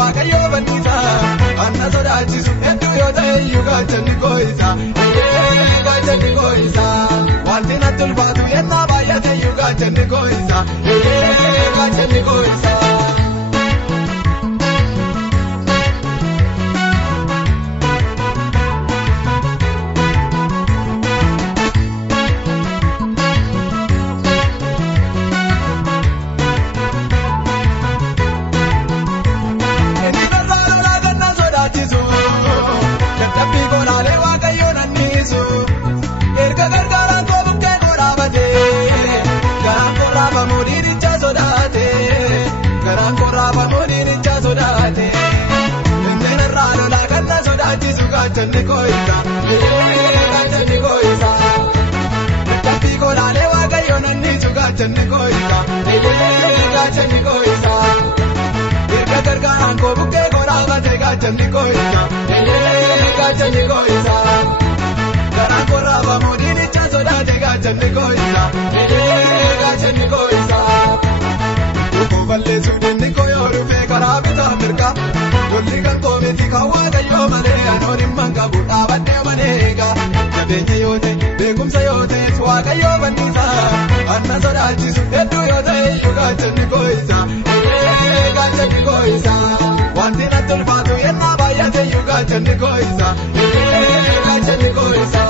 waaqayyo banisa anna sodaachisu hedduu yoo ta'e iyyuu gaachanni koo Issa gaachanni koo Issa wanti natti ulfaatu yennaa baay'ate iyyuu gaachanni koo Issa gaachanni koo Issa. Gaachanni koo Issa gaachanni koo Issa taphii koolaalee waaqayyoon anniisu gaachanni koo Issa gaachanni koo Issa erga gargaaraan koo bukkee koo dhaabate gaachanni koo Issa gaachanni koo Issa garaan koo raafamu diinicha sodaate gaachanni koo Issa gaachanni koo Issa tokko balleessuu dinni koo yoo dhufe karaa bitaa mirga walli kan koo miti kan waaqayyoo malee anoon himman qabu dhaabadhee maneega jabeenya yoo ta'e beekumsa yoo ta'e waaqayyoo banisa anna sodaachisu hedduu yoo ta'e iyyuu gaachanni koo Issa gaachanni koo Issa wanti natti ulfaatu yennaa baay'ate iyyuu gaachanni koo Issa gaachanni koo Issa.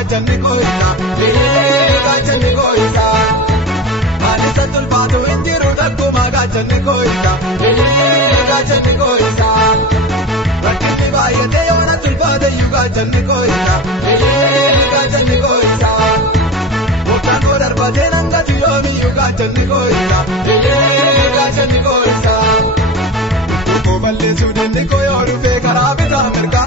Gaachanni koo Issa gaachanni koo Issa anisa tulfaatu injiru takkuma gaachanni koo Issa gaachanni koo Issa rakkinni baay'ate yoona tulfaate iyyuu gaachanni koo Issa gaachanni koo Issa gooftaan koo darbatee nangatu yoomiyyuu gaachanni koo Issa gaachanni koo Issa tokko balleessuu dinni koo yoo dhufe karaa bitaa mirga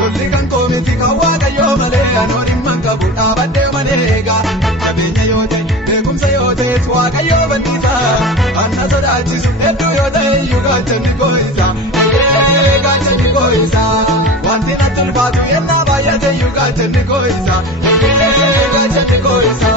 walli kan koo miti kan waaqayyoo malee anoon himman qabu dhaabadhee maneega jabeenya yoo ta'e beekumsa yoo ta'e waaqayyoo banisa anna sodaachisu hedduu yoo ta'e iyyuu gaachanni koo Issa gaachanni koo Issa wanti natti ulfaatu yennaa baay'ate iyyuu gaachanni koo Issa gaachanni koo Issa.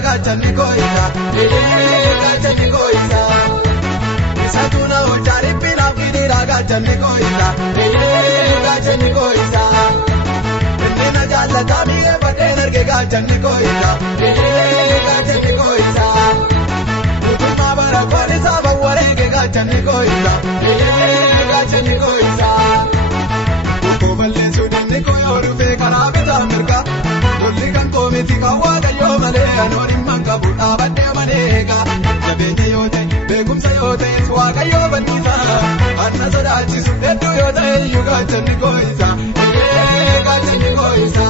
Gaachanni koo Issa gaachanni koo Issa Issa tuna hojjaa binaaf gidira gaachanni koo Issa gaachanni koo Issa inni na jaallata mi'ee badheen arge gaachanni koo Issa gaachanni koo Issa mootummaa bara kwaan isaa bawwareege gaachanni koo Issa gaachanni koo Issa tokko balleessuu dinni koo yoo dhufe karaa bitaa mirga walli kan koo miti kan waaqayyoo malee anoon himman qabu dhaabadhee maneega jabeenya yoo ta'e beekumsa yoo ta'e waaqayyoo banisa anna sodaachisu hedduu yoo ta'e iyyuu gaachanni koo Issa gaachanni koo Issa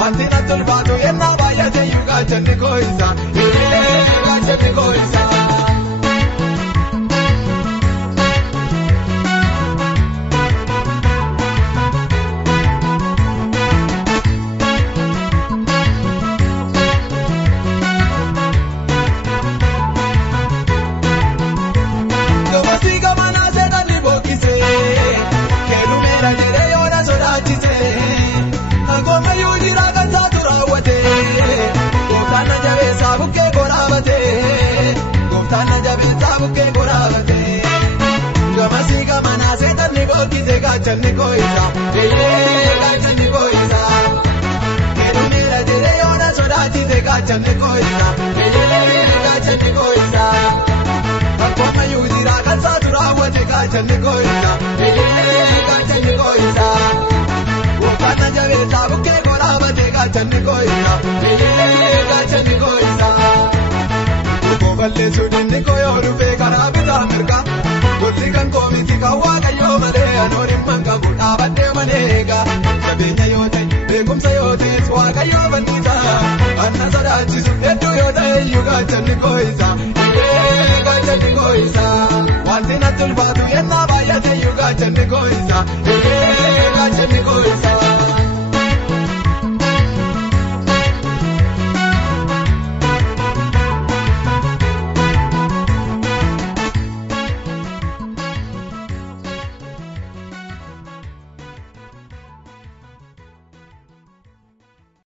wanti natti ulfaatu yennaa baay'ate iyyuu gaachanni koo Issa gaachanni koo Issa. Gaachanni koo Issa gaachanni koo Issa gaachanni koo'isa. Gaachanni koo'isa. Akkuma yuujira kan saatu raawwate gaachanni koo'isa. Gaachanni koo'isa. Gooftaan jabeessaa bukkee koraabate gaachanni koo'isa. Gaachanni koo'isa. Balleessu dinni kooyoo dhufee karaa bitaa mirga. Gosti kan koomiti kan waaqayyoo malee anooriin manga dhaabadhee maneega. Jabeenya yoo ta'e beekumsa yoo ta'es waaqayyoo bal'isa. Anna sodaachisu hedduu yoo ta'e iyyuu gaachanni koo'isa. Gaachanni koo'isa. Wanti natti ulfaatu yennaa baay'ate iyyuu gaachanni koo'isa.